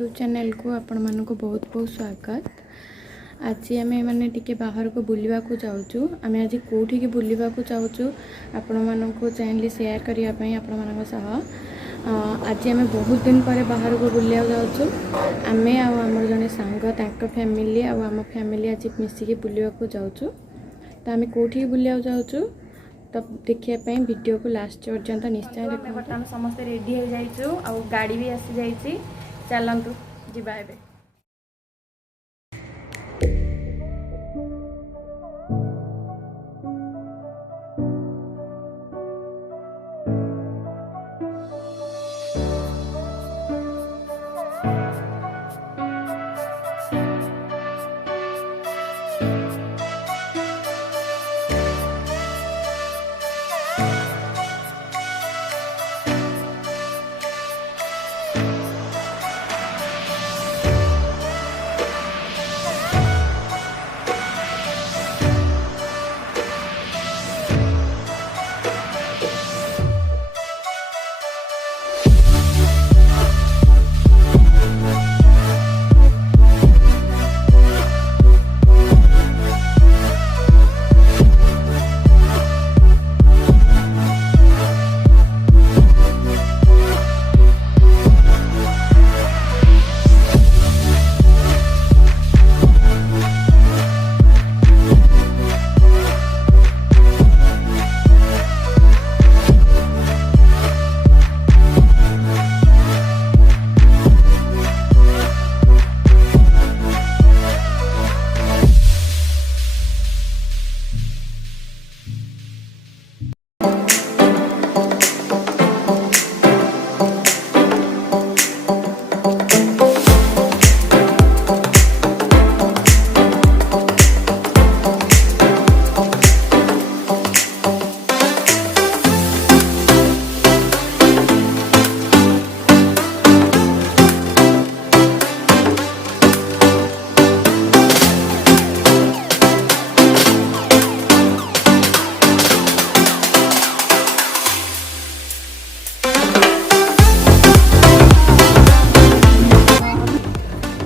YouTube channel को आपण मानक बहुत बहुत स्वागत। आज आम मैंने टी बाहर को बुलवा जाऊँ। आम आज कौटी की बुलवा चाहूँ आपण मानक चाहली सेयार करने आपण मान आज आम बहुत दिन पर बाहर को बुलिया जाऊँ। आम आमर जड़े सांग फैमिली आम फैमिली आज मिसिकी बुलवा जाऊँ। तो आम कौटी बुलिया जाऊँ तो देखापी वीडियो को लास्ट पर्यंत निश्चय देखो। बर्तमान समस्त रेडी हो जाइछु आ गाड़ी भी आसी जाइछि। चलंतु जिबा एबे।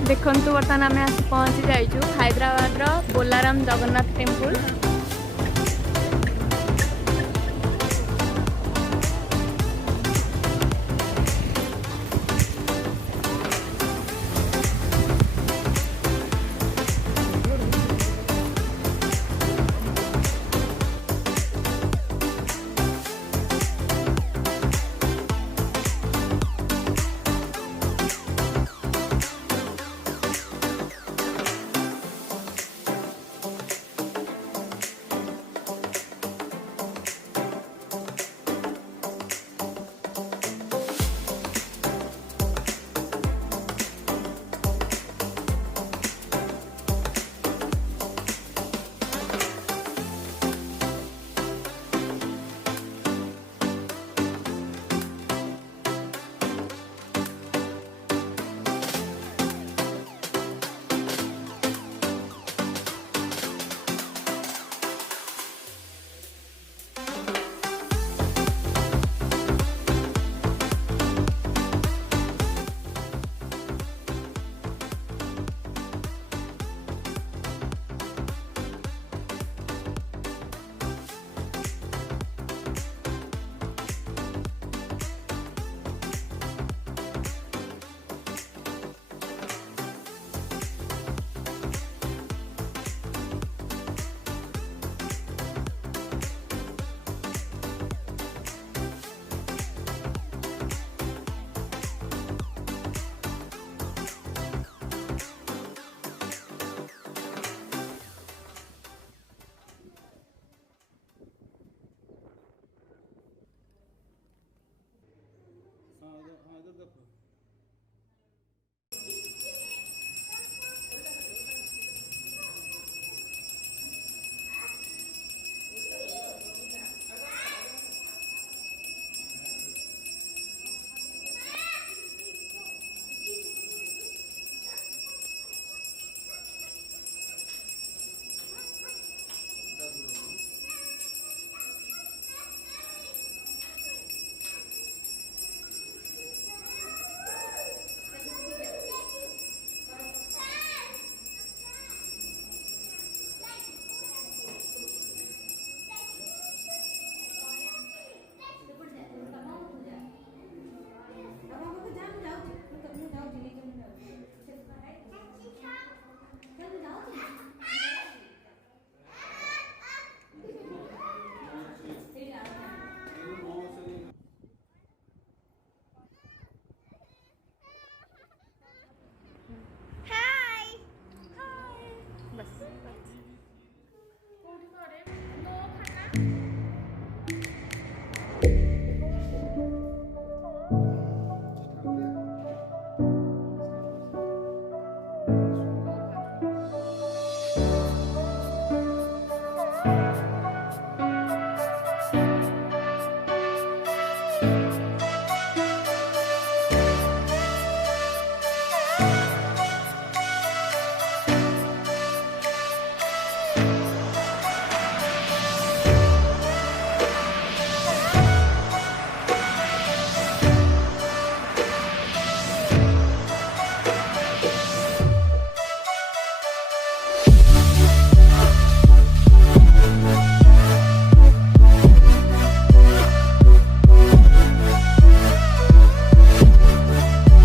देखु बर्तमान आम आस पहुँची जाइछु हैदराबाद बोलाराम जगन्नाथ टेम्पल। हाँ इधर देखो।